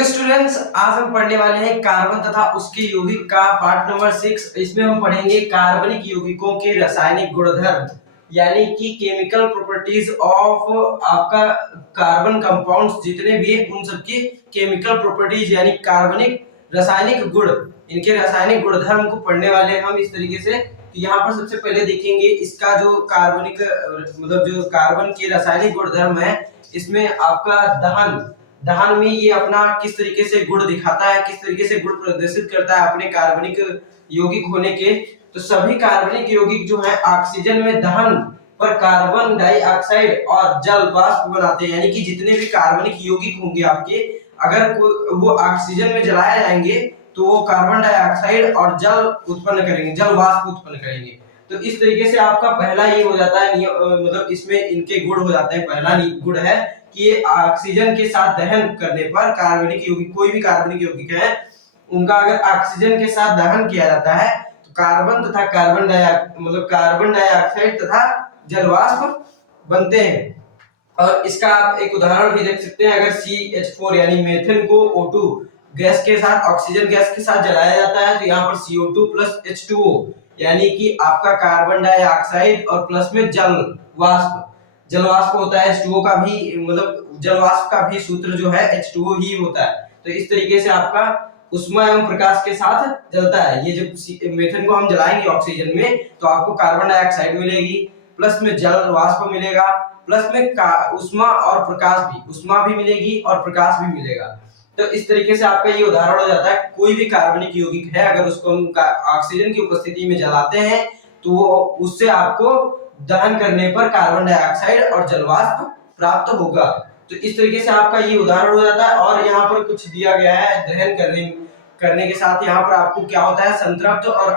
Hello students, आज हम पढ़ने वाले हैं कार्बन तथा उसके यौगिक का पार्ट नंबर 6। इसमें हम पढ़ेंगे कार्बनिक यौगिकों के रासायनिक गुणधर्म यानी कि केमिकल प्रॉपर्टीज ऑफ आपका कार्बन कंपाउंड्स जितने भी हैं उन सबके केमिकल प्रॉपर्टीज यानी कार्बनिक रासायनिक गुण, इनके रासायनिक गुणधर्म को पढ़ने वाले हैं हम इस तरीके से। तो यहाँ पर सबसे पहले देखेंगे इसका जो कार्बनिक मतलब जो कार्बन के रासायनिक गुणधर्म है, इसमें आपका दहन में ये अपना किस तरीके से गुण दिखाता है, किस तरीके से गुण प्रदर्शित करता है अपने कार्बनिक यौगिक होने के। तो सभी कार्बनिक यौगिक जो है ऑक्सीजन में दहन पर कार्बन डाइऑक्साइड और जल वाष्प बनाते हैं, यानी कि जितने भी कार्बनिक यौगिक होंगे आपके, अगर वो ऑक्सीजन में जलाए जाएंगे तो वो कार्बन डाइऑक्साइड और जल उत्पन्न करेंगे, जल वाष्प उत्पन्न करेंगे। तो इस तरीके से आपका पहला ये हो जाता है मतलब इसमें इनके गुण हो जाते हैं। पहला गुण है कि ये ऑक्सीजन के साथ दहन करने पर कार्बनिक यौगिक, कोई भी कार्बनिक यौगिक है उनका अगर ऑक्सीजन के साथ दहन किया जाता है तो कार्बन तथा कार्बन डाइऑक्साइड तथा जलवाष्प बनते हैं। और इसका आप एक उदाहरण भी देख सकते हैं। अगर CH4 यानी मीथेन को O2 गैस के साथ, ऑक्सीजन गैस के साथ जलाया जाता है तो यहाँ पर CO2 प्लस H2O यानी कि आपका कार्बन डाइऑक्साइड और प्लस में जलवाष्प होता है। H2O का भी मतलब जलवाष्प का भी सूत्र जो है H2O ही होता है। तो इस तरीके से आपका उष्मा एवं प्रकाश के साथ जलता है। ये जब मीथेन को हम जलाएंगे ऑक्सीजन में तो आपको कार्बन डाइऑक्साइड मिलेगी, प्लस में जल वाष्प मिलेगा, प्लस में उष्मा और प्रकाश भी, उष्मा भी मिलेगी और प्रकाश भी मिलेगा। तो इस तरीके से आपका ये उदाहरण हो जाता है। कोई भी कार्बनिक यौगिक है अगर उसको हम ऑक्सीजन की उपस्थिति में जलाते हैं तो उससे आपको दहन करने पर कार्बन डाइऑक्साइड और जलवाष्प प्राप्त होगा। तो इस तरीके से आपका ये उदाहरण हो जाता है। और यहाँ पर कुछ दिया गया है दहन करने के साथ यहाँ पर आपको क्या होता है, संतृप्त और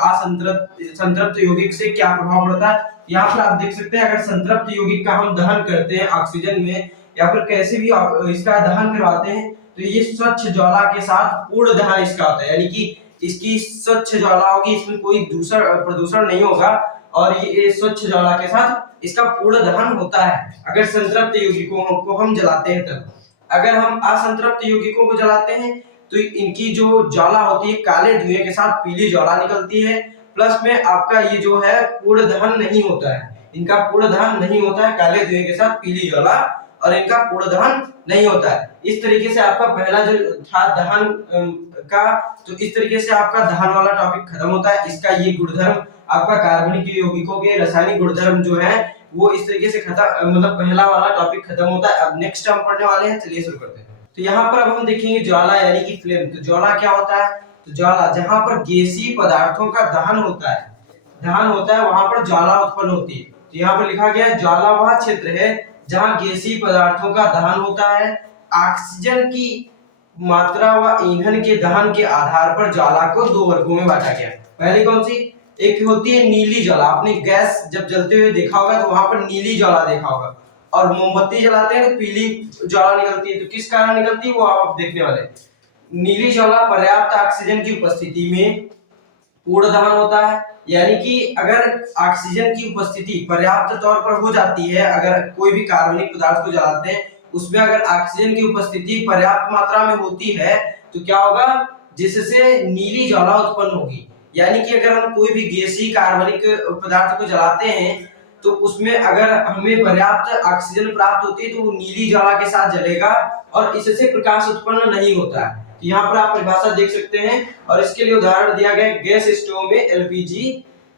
संतृप्त यौगिक से क्या प्रभाव पड़ता है। यहाँ पर आप देख सकते हैं अगर संतृप्त यौगिक का हम दहन करते हैं ऑक्सीजन में या फिर कैसे भी इसका दहन करवाते हैं तो ये स्वच्छ ज्वाला के साथ पूर्ण दहन इसका होता है, यानी कि इसकी स्वच्छ ज्वाला होगी, इसमें कोई दूसरा प्रदूषण नहीं होगा और ये स्वच्छ ज्वाला के साथ इसका पूर्ण दहन होता है अगर संतृप्त यौगिकों को हम जलाते हैं तब। अगर हम असंतृप्त यौगिकों को जलाते हैं तो इनकी जो ज्वाला होती है काले धुएं के साथ पीली ज्वाला निकलती है, प्लस में आपका ये जो है पूर्ण दहन नहीं होता है, इनका पूर्ण दहन नहीं होता है, काले धुएं के साथ पीली ज्वाला और इनका पूर्ण दहन नहीं होता है। इस तरीके से आपका पहला जो था दहन का, तो इस तरीके से आपका दहन वाला टॉपिक खत्म होता है। इसका ये गुणधर्म आपका कार्बनिक यौगिकों के रासायनिक गुणधर्म जो है वो इस तरीके से खत्म, मतलब पहला वाला टॉपिक खत्म होता है। अब नेक्स्ट हम पढ़ने वाले हैं, चलिए शुरू करते हैं। तो यहाँ पर अब हम देखेंगे ज्वाला यानी कि फ्लेम। तो ज्वाला क्या होता है, तो ज्वाला जहां पर गैसीय पदार्थों का दहन होता है वहां पर ज्वाला उत्पन्न होती है। तो यहाँ पर लिखा गया है ज्वाला वह क्षेत्र है जहां गैसीय पदार्थों का दहन होता है। ऑक्सीजन की मात्रा व ईंधन के दहन के आधार पर ज्वाला को दो वर्गों में बांटा गया। पहली कौन सी, एक होती है नीली ज्वाला। आपने गैस जब जलते हुए देखा होगा तो वहां पर नीली ज्वाला देखा होगा, और मोमबत्ती जलाते हैं तो पीली ज्वाला निकलती है। तो किस कारण निकलती है वो आप देखने वाले। नीली ज्वाला पर्याप्त ऑक्सीजन की उपस्थिति में पूर्ण दहन होता है, यानी कि अगर ऑक्सीजन की उपस्थिति पर्याप्त तौर पर हो जाती है, अगर कोई भी कार्बनिक पदार्थ को जलाते हैं उसमें अगर ऑक्सीजन की उपस्थिति पर्याप्त मात्रा में होती है तो क्या होगा, जिससे नीली ज्वाला उत्पन्न होगी। यानी कि अगर हम कोई भी गैसीय कार्बनिक पदार्थ को जलाते हैं तो उसमें अगर हमें पर्याप्त ऑक्सीजन प्राप्त होती है तो वो नीली ज्वाला के साथ जलेगा और इससे प्रकाश उत्पन्न नहीं होता है। यहाँ पर आप परिभाषा देख सकते हैं और इसके लिए उदाहरण दिया गया है गैस स्टोव में एलपीजी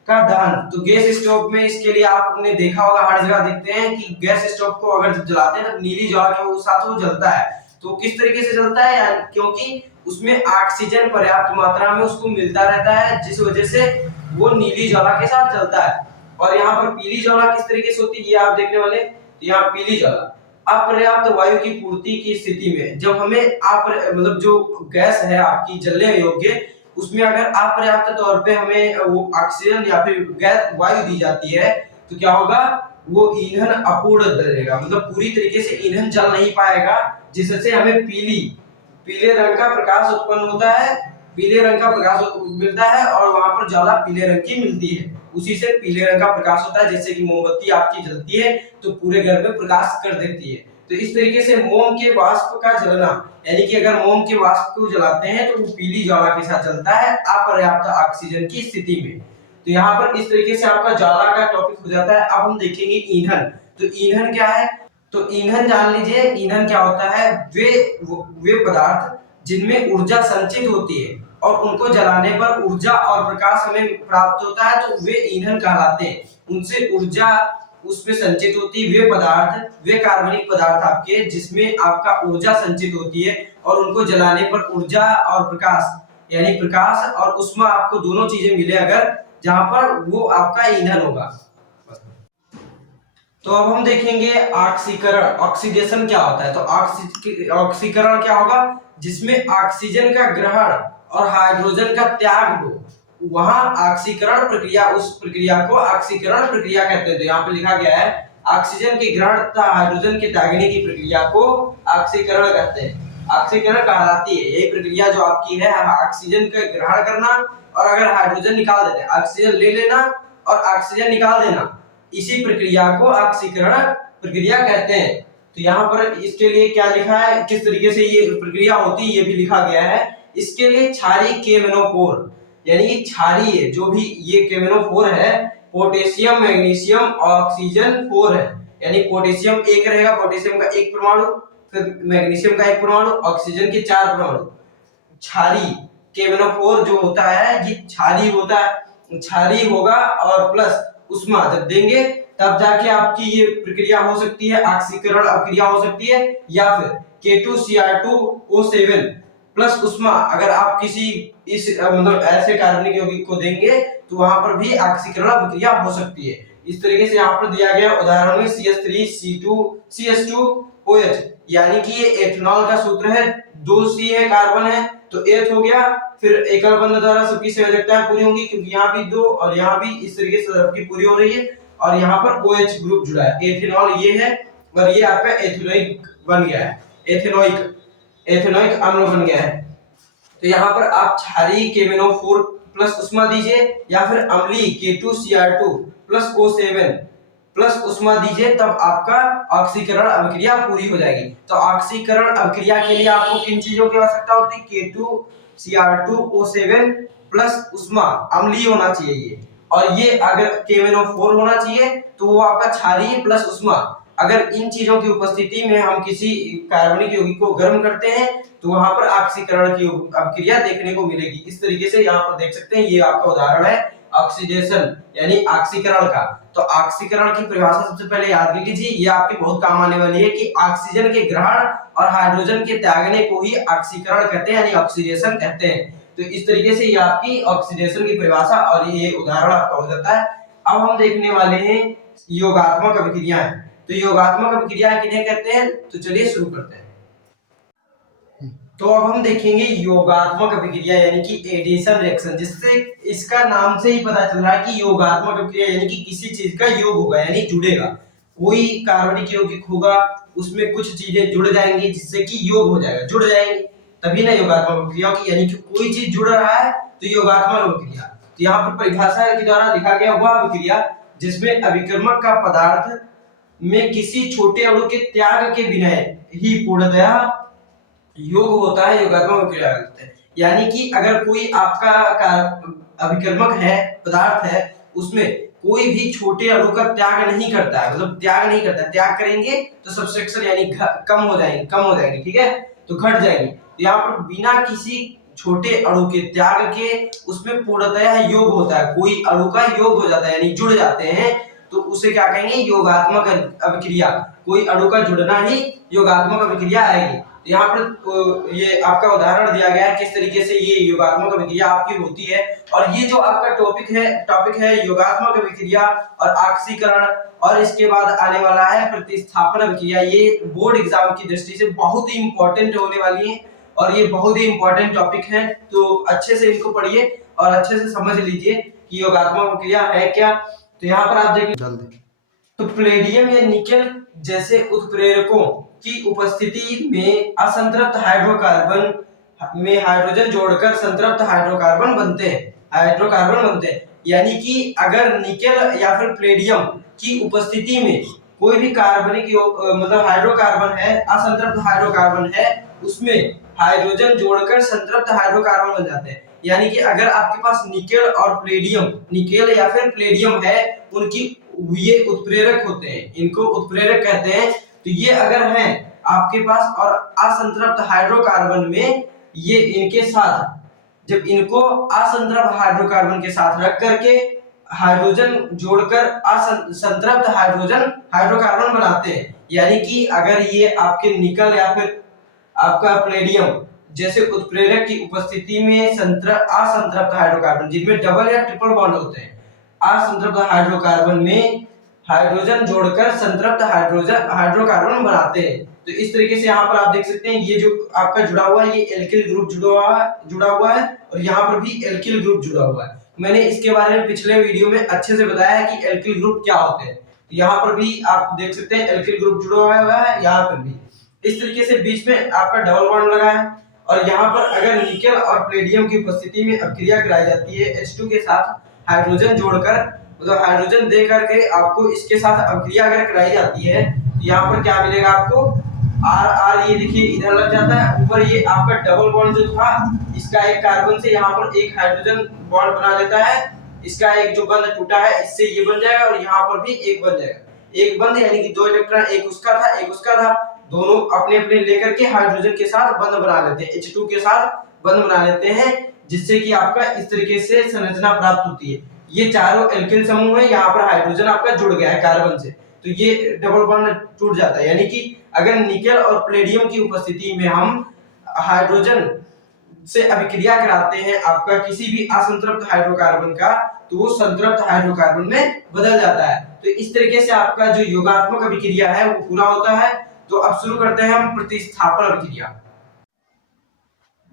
का दहन। तो गैस स्टोव में इसके लिए आपने देखा होगा, हर जगह देखते हैं कि गैस स्टोव को अगर जलाते हैं तो नीली ज्वाला के साथ वो जलता है। तो किस तरीके से जलता है, क्योंकि उसमें ऑक्सीजन पर्याप्त मात्रा में उसको मिलता रहता है, जिस वजह से वो नीली ज्वाला के साथ जलता है। और यहाँ पर पीली ज्वाला किस तरीके से होती है ये आप देखने वाले। यहाँ पीली ज्वाला अपर्याप्त वायु की पूर्ति की स्थिति में, जब हमें मतलब जो गैस है आपकी जलने योग्य, उसमें अगर अपर्याप्त तौर पे हमें वो ऑक्सीजन या फिर गैस वायु दी जाती है तो क्या होगा, वो ईंधन अपूर्ण रहेगा, मतलब पूरी तरीके से ईंधन जल नहीं पाएगा, जिससे हमें पीले रंग का प्रकाश उत्पन्न होता है, पीले रंग का प्रकाश मिलता है और वहां पर ज्वाला पीले रंग की मिलती है। उसी से पीले रंग का प्रकाश होता है, जैसे कि मोमबत्ती आपकी जलती है तो पूरे घर में प्रकाश कर देती है। तो इस तरीके से मोम के वाष्प का जलना, यानी कि अगर मोम के वाष्प को जलाते हैं तो वो पीली ज्वाला के साथ जलता है अपर्याप्त ऑक्सीजन की स्थिति में। तो यहाँ पर इस तरीके से आपका ज्वाला का टॉपिक हो जाता है। अब हम देखेंगे ईंधन। तो ईंधन क्या है? तो ईंधन जान लीजिए, ईंधन क्या होता है? वे पदार्थ जिनमें ऊर्जा संचित होती है और उनको जलाने पर ऊर्जा और प्रकाश हमें प्राप्त होता है, तो वे ईंधन कहलाते हैं। उनसे ऊर्जा उसमें संचित होती है। वे पदार्थ, वे कार्बनिक पदार्थ आपके जिसमें आपका ऊर्जा संचित होती है और उनको जलाने पर ऊर्जा और प्रकाश, यानी प्रकाश और उष्मा आपको दोनों चीजें मिले अगर, जहां पर वो आपका ईंधन होगा। तो अब हम देखेंगे ऑक्सीकरण, ऑक्सीडेशन क्या होता है। तो ऑक्सीकरण क्या होगा? जिसमें ऑक्सीजन का ग्रहण और हाइड्रोजन का त्याग हो, वहां ऑक्सीकरण प्रक्रिया, उस प्रक्रिया को ऑक्सीकरण प्रक्रिया कहते हैं। तो यहाँ पे लिखा गया है ऑक्सीजन के ग्रहण तथा हाइड्रोजन के त्यागने की प्रक्रिया को ऑक्सीकरण कहते हैं। ऑक्सीकरण कहलाती है यही प्रक्रिया जो आपकी है, ऑक्सीजन का ग्रहण करना और अगर हाइड्रोजन निकाल देते हैं, ऑक्सीजन ले लेना और ऑक्सीजन निकाल देना, इसी प्रक्रिया को ऑक्सीकरण प्रक्रिया कहते हैं। तो यहाँ पर इसके लिए क्या लिखा है, किस तरीके से ये प्रक्रिया होती है, ये भी लिखा गया है। इसके लिए क्षारीय केमेनोफोर, यानी कि क्षारीय जो भी ये केमेनोफोर है, पोटेशियम, मैग्नीशियम, ऑक्सीजन 4 है। यानी पोटेशियम एक रहेगा, पोटेशियम का एक परमाणु, फिर मैग्नीशियम का एक परमाणु, ऑक्सीजन के 4 परमाणु। क्षारीय केमेनोफोर जो होता है ये क्षारीय होता है, क्षारीय होगा और प्लस उष्मा जब देंगे तब जाके आपकी ये प्रक्रिया हो सकती है, ऑक्सीकरण अभिक्रिया हो सकती है। या फिर K2Cr2O7 प्लस उष्मा अगर आप किसी इस मतलब ऐसे कार्बनिक यौगिक को देंगे तो वहां पर भी ऑक्सीकरण अभिक्रिया हो सकती है। इस तरीके से यहाँ पर दिया गया उदाहरण में CH3CH2OH, यानी कि ये एथेनॉल का सूत्र है, 2 C है, कार्बन है तो एथ हो गया, फिर एकल बंध द्वारा सबकी संयोजकताएं पूरी होंगी क्योंकि यहाँ भी 2 और यहाँ भी इस तरीके से सबकी पूरी हो रही है और यहाँ पर OH ग्रुप जुड़ा है, एथेनॉल ये है और ये आपका एथेनोइक बन गया है, एथेनोइक अम्ल बन गया है। तो यहाँ पर आप क्षारीय केमेनोफोर प्लस उष्मा दीजिए या फिर अम्लीय K2Cr2 प्लस O7 प्लस उष्मा दीजिए, तब आपका ऑक्सीकरण अभिक्रिया पूरी हो जाएगी। तो ऑक्सीकरण अभिक्रिया के लिए आपको किन चीजों की आवश्यकता होती है? K2Cr2O7 प्लस उष्मा, अम्लीय होना चाहिए ये, और ये अगर केमेनोफोर होना चाहिए तो वो आपका क्षारीय प्लस उष्मा। अगर इन चीजों की उपस्थिति में हम किसी कार्बनिक यौगिक को गर्म करते हैं तो वहां पर ऑक्सीकरण की अभिक्रिया देखने को मिलेगी। इस तरीके से यहाँ पर देख सकते हैं, ये आपका उदाहरण है ऑक्सीडेशन यानी ऑक्सीकरण का। तो ऑक्सीकरण की परिभाषा सबसे पहले याद कर लीजिए, ये आपके बहुत काम आने वाली है कि ऑक्सीजन के ग्रहण और हाइड्रोजन के त्यागने को ही ऑक्सीकरण कहते हैं, यानी ऑक्सीडेशन कहते हैं। तो इस तरीके से ये आपकी ऑक्सीडेशन की परिभाषा और ये उदाहरण आपका हो जाता है। अब हम देखने वाले हैं योगात्मक अभिक्रियाएं। तो योगात्मक अभिक्रियाएं किन्हें कहते हैं? तो चलिए शुरू करते हैं। तो अब हम देखेंगे योगात्मक अभिक्रिया यानी कि एडिशन रिएक्शन, जिससे इसका नाम से ही पता चल रहा है कि योगात्मक अभिक्रिया यानी कि किसी चीज का योग होगा, यानी जुड़ेगा। कोई कार्बनिक यौगिक होगा उसमें कुछ चीजें जुड़ जाएंगी जिससे कि योग हो जाएगा, जुड़ जाएंगी, तभी ना योगात्मक अभिक्रिया होगी। यानी कि कोई चीज जुड़ रहा है तो योगात्मक अभिक्रिया। तो यहाँ पर परिभाषा के द्वारा लिखा गया वह अभिक्रिया जिसमें अभिक्रमक का पदार्थ में किसी छोटे अणु के त्याग के बिना ही पूर्णतया योग होता है, योगात्मक अभिक्रिया कहते हैं। यानी कि अगर कोई आपका अभिकर्मक है, पदार्थ है, उसमें कोई भी छोटे अणु का त्याग नहीं करता है, मतलब त्याग नहीं करता है, त्याग करेंगे तो सब्सट्रैक्शन यानी कम हो जाएंगे, ठीक है, तो घट जाएंगे। तो यहाँ पर बिना किसी छोटे अणु के त्याग के उसमें पूर्णतया योग होता है, कोई अणु का योग हो जाता है यानी जुड़ जाते हैं, तो उसे क्या कहेंगे? योगात्मक अभिक्रिया। कोई अणु का जुड़ना ही योगात्मक अभिक्रिया आएगी। यहाँ पर ये आपका उदाहरण दिया गया है किस तरीके से ये योगात्मक अभिक्रिया आपकी होती है। और ये जो आपका टॉपिक है योगात्मक अभिक्रिया और ऑक्सीकरण, और इसके बाद आने वाला है प्रतिस्थापन अभिक्रिया। ये बोर्ड एग्जाम की दृष्टि से बहुत ही इंपॉर्टेंट होने वाली है और ये बहुत ही इंपॉर्टेंट टॉपिक है, तो अच्छे से इनको पढ़िए और अच्छे से समझ लीजिए कि योगात्मक अभिक्रिया है क्या। तो यहाँ पर आप देखिए, तो प्लेडियम या निकेल जैसे उत्प्रेरकों की उपस्थिति में असंतृप्त हाइड्रोकार्बन में हाइड्रोजन जोड़कर संतृप्त हाइड्रोकार्बन बनते हैं। यानी कि अगर निकेल या फिर प्लेडियम की उपस्थिति में कोई भी कार्बनिक मतलब हाइड्रोकार्बन है, असंतृप्त हाइड्रोकार्बन है, उसमें हाइड्रोजन जोड़कर संतृप्त हाइड्रोकार्बन बन जाते हैं। यानी कि अगर आपके पास निकेल और प्लेडियम, निकेल या फिर प्लेडियम है, उनकी ये उत्प्रेरक होते हैं, इनको उत्प्रेरक कहते हैं। तो ये अगर हैं आपके पास और असंतृप्त हाइड्रोकार्बन में, ये इनके साथ जब इनको असंतृप्त हाइड्रोकार्बन के साथ रख करके हाइड्रोजन जोड़कर असंतृप्त हाइड्रोकार्बन बनाते हैं। यानी कि अगर ये आपके निकल या फिर आपका प्लेडियम जैसे उत्प्रेरक की उपस्थिति में असंतृप्त हाइड्रोकार्बन जिनमें डबल या ट्रिपल बॉन्ड होते हैं, असंतृप्त हाइड्रोकार्बन में हाइड्रोजन जोड़कर संतृप्त हाइड्रोकार्बन बनाते हैं। तो इस तरीके से यहाँ पर आप देख सकते हैं, ये जो आपका जुड़ा हुआ है, ये एल्किल ग्रुप जुड़ा हुआ है और यहाँ पर भी एल्किल ग्रुप जुड़ा हुआ है। मैंने इसके बारे में पिछले वीडियो में अच्छे से बताया है कि एल्किल ग्रुप क्या होते हैं। यहाँ पर भी आप देख सकते हैं एल्किल ग्रुप जुड़ा हुआ है, यहाँ पर भी इस तरीके से बीच में आपका डबल बॉन्ड लगा है। और यहाँ पर अगर निकेल और प्लेडियम की उपस्थिति में अभिक्रिया कराई जाती है H2 के साथ हाइड्रोजन जोड़कर, मतलब हाइड्रोजन दे करके आपको इसके साथ अभिक्रिया अगर कराई जाती है, तो यहाँ पर क्या मिलेगा आपको R, ये देखिए इधर लग जाता है। ऊपर ये आपका डबल बॉन्ड जो था, इसका एक कार्बन से यहाँ पर एक हाइड्रोजन बॉन्ड बना लेता है, इसका एक जो बंध टूटा है इससे ये बन जाएगा और यहाँ पर भी एक बन जाएगा, एक बंध यानी कि 2 इलेक्ट्रॉन, एक उसका था एक उसका था, दोनों अपने अपने लेकर के हाइड्रोजन के साथ बंध बना लेते हैं, H2 के साथ बंध बना लेते हैं, जिससे कि आपका इस तरीके से संरचना प्राप्त होती है। ये चारों एल्किल समूह है, यहाँ पर हाइड्रोजन आपका जुड़ गया है कार्बन से, तो ये डबल बॉन्ड टूट जाता है। यानी कि अगर निकेल और प्लेडियम की उपस्थिति में हम हाइड्रोजन से अभिक्रिया कराते हैं आपका किसी भी असंतृप्त हाइड्रोकार्बन का, तो वो संतृप्त हाइड्रोकार्बन में बदल जाता है। तो इस तरीके से आपका जो योगात्मक अभिक्रिया है वो पूरा होता है। तो अब शुरू करते हैं हम प्रतिस्थापन अभिक्रिया।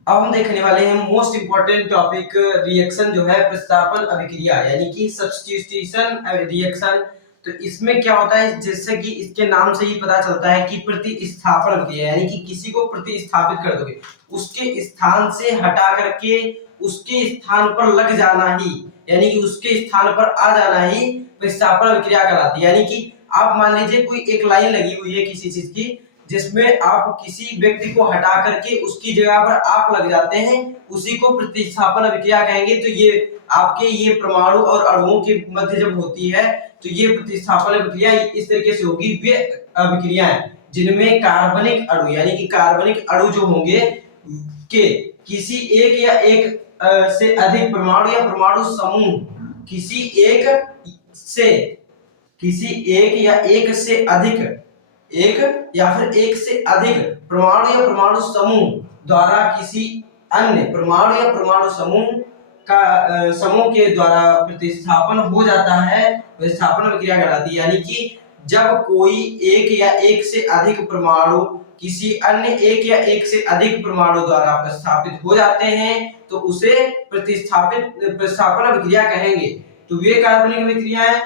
अब हम देखने वाले हैं मोस्ट इंपोर्टेंट टॉपिक, रिएक्शन जो है प्रतिस्थापन अभिक्रिया, यानी कि सब्स्टिट्यूशन रिएक्शन। तो इसमें क्या होता है, जैसे कि इसके नाम से ही पता चलता है कि प्रतिस्थापन अभिक्रिया, यानी कि किसी को प्रतिस्थापित कर दोगे, उसके स्थान से हटा करके उसके स्थान पर लग जाना ही, यानी कि उसके स्थान पर आ जाना ही प्रतिस्थापन अभिक्रिया कहलाती है। यानी कि आप मान लीजिए कोई एक लाइन लगी हुई है किसी चीज की, जिसमें आप किसी व्यक्ति को हटा करके उसकी जगह पर आप लग जाते हैं, उसी को प्रतिस्थापन अभिक्रिया कहेंगे। तो ये आपके ये परमाणु और अणुओं के मध्य जब होती है, तो ये प्रतिस्थापन अभिक्रिया इस तरीके से होगी। वे अभिक्रियाएं जिनमें कार्बनिक अणु, यानी कि कार्बनिक अणु जो होंगे के किसी एक या एक से अधिक परमाणु या परमाणु समूह, किसी एक या एक से अधिक, एक या फिर एक से अधिक परमाणु या परमाणु समूह द्वारा किसी अन्य परमाणु या परमाणु समूह के द्वारा प्रतिस्थापन हो जाता है, प्रतिस्थापन अभिक्रिया कहलाती है। यानी कि जब कोई एक या एक से अधिक परमाणु किसी अन्य एक या एक से अधिक परमाणु द्वारा प्रतिस्थापित हो जाते हैं, तो उसे प्रतिस्थापन अभिक्रिया कहेंगे। तो वे कार्बनिक अभिक्रियाएं,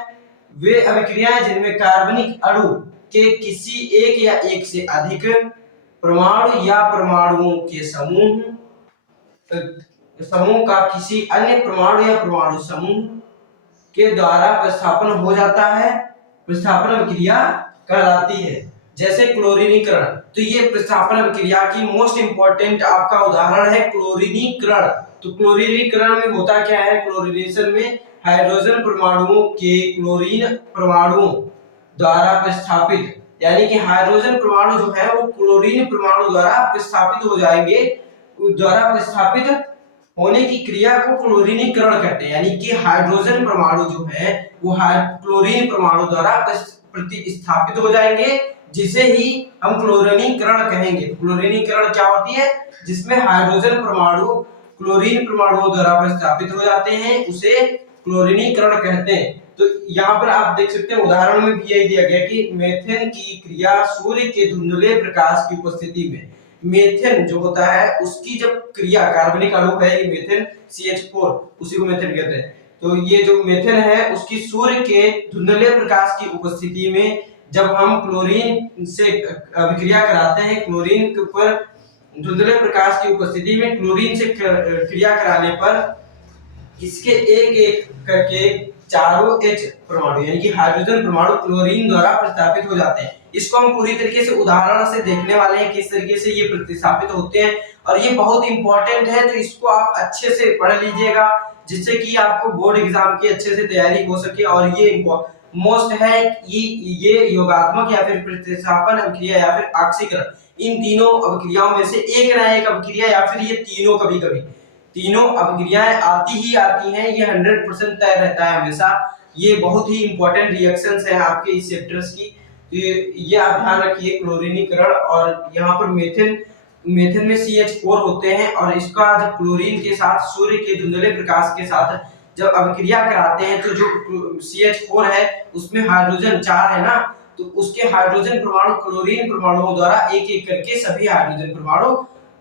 वे अभिक्रियाएं जिनमें कार्बनिक अणु के किसी एक या एक से अधिक परमाणु या परमाणुओं के समूह का किसी अन्य परमाणु या परमाणु समूह के द्वारा प्रतिस्थापन हो जाता है, प्रतिस्थापन अभिक्रिया कहलाती है। जैसे क्लोरीनीकरण, तो ये प्रतिस्थापन अभिक्रिया की मोस्ट इंपोर्टेंट आपका उदाहरण है क्लोरीनीकरण। तो क्लोरीनीकरण में होता क्या है, क्लोरीनेशन में हाइड्रोजन परमाणुओं के क्लोरीन परमाणुओं द्वारा प्रतिस्थापित, यानी कि हाइड्रोजन परमाणु जो है वो क्लोरीन परमाणु द्वारा प्रतिस्थापित हो जाएंगे, द्वारा प्रतिस्थापित होने की क्रिया को क्लोरीनीकरण कहते हैं। यानी कि हाइड्रोजन परमाणु जो है वो क्लोरीन परमाणु द्वारा प्रतिस्थापित हो जाएंगे, जिसे ही हम क्लोरीनीकरण कहेंगे। क्लोरीनीकरण क्या होती है, जिसमें हाइड्रोजन परमाणु क्लोरीन परमाणुओं द्वारा प्रतिस्थापित हो जाते हैं, उसे क्लोरीनीकरण कहते हैं। तो यहाँ पर आप देख सकते हैं उदाहरण में भी यही दिया गया कि मेथेन की क्रिया सूर्य के धुंधले प्रकाश की उपस्थिति में, मेथेन जो होता है उसकी जब क्रिया, कार्बनिक अणु है ये मेथेन CH4, उसी को मेथेन कहते हैं। तो ये जो मेथेन है उसकी सूर्य के धुंधले प्रकाश की उपस्थिति में जब हम क्लोरीन से अभिक्रिया कराते हैं, क्लोरीन के ऊपर धुंधले प्रकाश की उपस्थिति में क्लोरीन से क्रिया कराने पर इसके एक एक करके चारों H परमाणु यानी कि हाइड्रोजन परमाणु क्लोरीन द्वारा प्रतिस्थापित हो जाते हैं। इसको हम पूरी तरीके से उदाहरण से देखने वाले हैं किस तरीके से ये प्रतिस्थापित होते हैं, और ये बहुत इंपॉर्टेंट है, तो इसको आप अच्छे से पढ़ लीजिएगा जिससे कि आपको बोर्ड एग्जाम की अच्छे से तैयारी हो सके। और ये मोस्ट है ये योगात्मक या फिर प्रतिस्थापन अभिक्रिया या फिर ऑक्सीकरण, इन तीनों अभिक्रियाओं में से एक ना एक अभिक्रिया या फिर ये तीनों कभी कभी तीनों अभिक्रियाएं आती ही आती हैं, ये 100% तय रहता है हमेशा। ये बहुत ही इंपॉर्टेंट रिएक्शंस हैं आपके इस चैप्टर्स की, तो ये आप ध्यान रखिए क्लोरीनीकरण। और यहाँ पर मेथेन में CH4 होते हैं, और इसका जब क्लोरीन के साथ सूर्य के धुंधले प्रकाश के साथ जब अभिक्रिया कराते हैं तो जो CH4 है उसमें हाइड्रोजन 4 है ना, तो उसके हाइड्रोजन परमाणु क्लोरीन परमाणुओं द्वारा एक एक करके सभी हाइड्रोजन परमाणु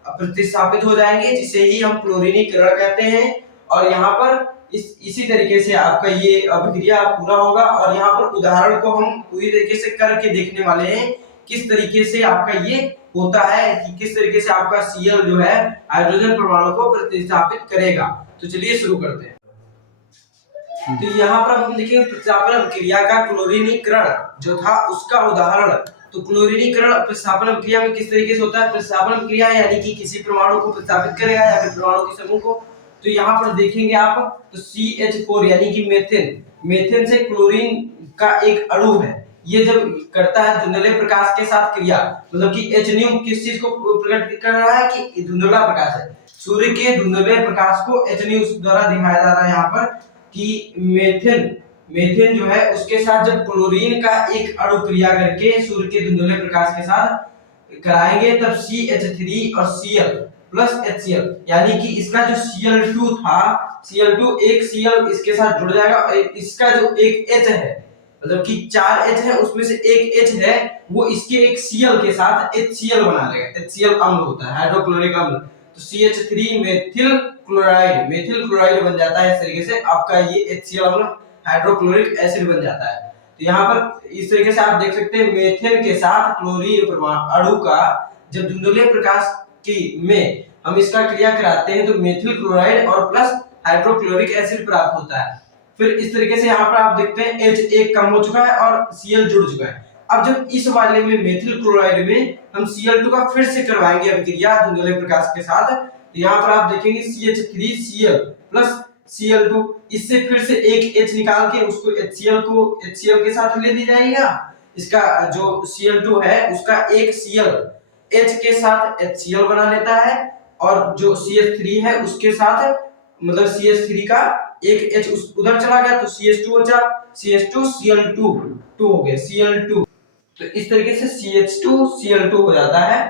प्रतिस्थापित हो जाएंगे, जिसे ही हम क्लोरीनीकरण कहते हैं। और यहाँ पर इसी तरीके से आपका ये अभिक्रिया पूरा होगा, और यहाँ पर उदाहरण को हम पूरी तरीके से करके देखने वाले हैं किस तरीके से आपका ये होता है, कि किस तरीके से आपका Cl जो है हाइड्रोजन परमाणु को प्रतिस्थापित करेगा। तो चलिए शुरू करते हैं। तो यहाँ पर हम देखेंगे प्रतिस्थापन अभिक्रिया का क्लोरीनीकरण जो था उसका उदाहरण। तो क्लोरीनीकरण प्रतिस्थापन अभिक्रिया में किस तरीके से होता है? प्रतिस्थापन अभिक्रिया यानी कि किसी परमाणु को प्रतिस्थापित करेगा या फिर परमाणु के समूह को। तो यहाँ पर देखेंगे आप, तो CH4 यानी कि मेथेन से क्लोरीन का एक अणु है, ये जब करता है धुंधले प्रकाश के साथ क्रिया, मतलब कि H किस चीज को प्रकट कर रहा है कि धुंधला प्रकाश है, सूर्य के धुंधले प्रकाश को H द्वारा दिखाया जा रहा है यहाँ पर कि मेथेन जो है उसके साथ जब क्लोरीन का एक अणु क्रिया करके सूर्य के धुंधले प्रकाश के साथ कराएंगे तब CH3 और Cl प्लस HCl, यानी कि इसका जो Cl2 था, Cl2 एक Cl इसके साथ जुड़ जाएगा, और इसका जो एक H है, मतलब कि 4 H है उसमें से एक H है, वो इसके एक Cl के साथ HCl बना लेगा। HCl अम्ल होता है, हाइड्रोक्लोरिक अम्ल। तो CH3 मेथिल क्लोराइड बन जाता है। इस तरीके से आपका ये HCl अम्ल हाइड्रोक्लोरिक एसिड बन जाता है। तो यहाँ पर इस तरीके से आप देख सकते हैं मेथेन के साथ क्लोरीन अणु का जब धुंधले प्रकाश की में हम इसका क्रिया कराते हैं तो मेथिल क्लोराइड और प्लस हाइड्रोक्लोरिक एसिड प्राप्त होता है। फिर इस तरीके से यहाँ पर आप देखते हैं H एक कम हो चुका है और Cl जुड़ चुका है। अब जब इस वाले में मेथिल क्लोराइड में हम Cl2 का फिर से करवाएंगे अभिक्रिया धुंधले प्रकाश के साथ, तो यहाँ पर आप देखेंगे CH3Cl प्लस Cl2, इससे फिर से एक H निकाल के उसको HCl के साथ ले ली जाएगा। इसका जो Cl2 है उसका एक Cl H के साथ HCl बना लेता है, और जो CH3 है उसके साथ मतलब CH3 का एक H उधर चला गया तो CH2 बचा, CH2 Cl2 2 हो गया Cl2। तो इस तरीके से CH2 Cl2 हो जाता है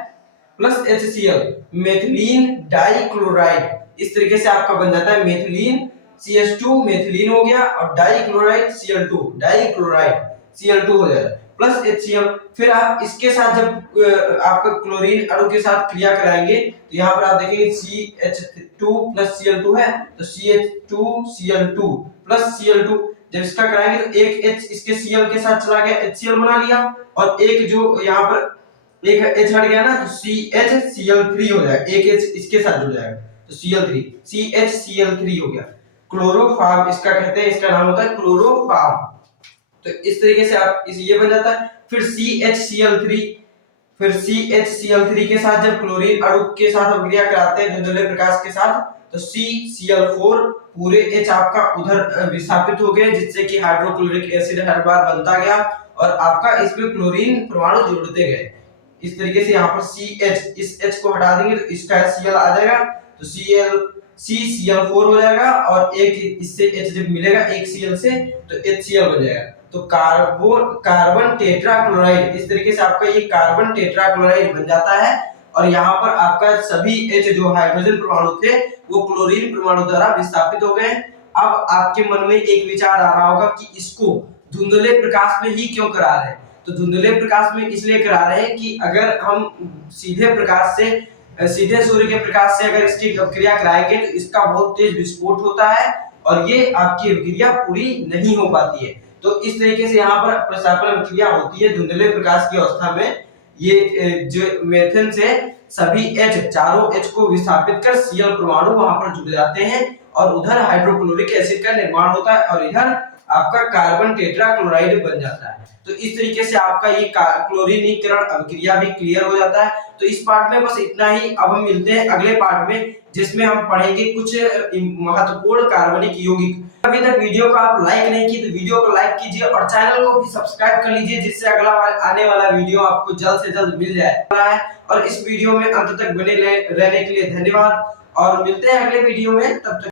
प्लस HCl मेथिलीन डाइक्लोराइड। इस तरीके से आपका बन जाता है मेथिलीन, CH2 मेथिलीन हो गया और डाइक्लोराइड Cl2 डाइक्लोराइड Cl2 हो जाएगा प्लस HCl। फिर आप इसके साथ जब आपका क्लोरीन अणु के साथ क्रिया कराएंगे तो यहाँ पर आप देखेंगे CH2 प्लस Cl2 है, तो CH2 Cl2 प्लस Cl2 जब इसका कराएंगे तो एक H इसके Cl के साथ चला गया, HCl बना लिया, और एक जो यहाँ पर एक H हट गया ना तो CHCl3 हो जाएगा, एक H इसके साथ जुड़ जाएगा तो Cl3 CHCl3 हो गया। क्लोरोफॉर्म इसका कहते हैं, इसका नाम होता है क्लोरोफॉर्म। तो इस तरीके से आप ये बन जाता है। फिर CHCl3 के साथ जब क्लोरीन अणु के साथ अभिक्रिया कराते हैं धुंधले प्रकाश के साथ तो CCl4 पूरे H आपका उधर विस्थापित हो गए, जिससे कि हाइड्रोक्लोरिक एसिड हर बार बनता गया और आपका इसमें क्लोरीन परमाणु जोड़ते गए। इस तरीके से यहाँ पर CH इस H को हटा देंगे तो इसका Cl आ जाएगा, तो CCl4 हो जाएगा, और एक इससे H जब मिलेगा एक Cl से तो HCl बन जाएगा। तो कार्बन टेट्राक्लोराइड, इस तरीके से आपका ये कार्बन टेट्राक्लोराइड बन जाता है। और यहाँ पर आपका सभी H जो हाइड्रोजन परमाणु थे वो क्लोरीन परमाणु द्वारा विस्थापित हो गए। अब आपके मन में एक विचार आ रहा होगा कि इसको धुंधले प्रकाश में ही क्यों करा रहे हैं? तो धुंधले प्रकाश में इसलिए करा रहे हैं कि अगर हम सीधे सूर्य के प्रकाश से अगर इसकी अभिक्रिया कराएंगे तो इसका बहुत तेज विस्फोट होता है और ये आपकी अभिक्रिया पूरी नहीं हो पाती है। तो इस तरीके से यहाँ पर प्रतिस्थापन अभिक्रिया होती है धुंधले प्रकाश की अवस्था में। ये जो मेथेन से सभी H चारों H को विस्थापित कर Cl परमाणु वहां पर जुड़ जाते हैं और उधर हाइड्रोक्लोरिक एसिड का निर्माण होता है और इधर आपका कार्बन टेट्राक्लोराइड बन जाता है। तो इस तरीके से आपका ये क्लोरीनीकरण अभिक्रिया भी क्लियर हो जाता है। तो इस पार्ट में बस इतना ही। अब हम मिलते हैं अगले पार्ट में, जिसमें हम पढ़ेंगे कुछ महत्वपूर्ण कार्बनिक यौगिक। अभी तक वीडियो को आप लाइक नहीं की तो वीडियो को लाइक कीजिए और चैनल को भी सब्सक्राइब कर लीजिए, जिससे अगला आने वाला वीडियो आपको जल्द से जल्द मिल जाए। और इस वीडियो में अंत तक बने रहने के लिए धन्यवाद और मिलते हैं अगले वीडियो में। तब तक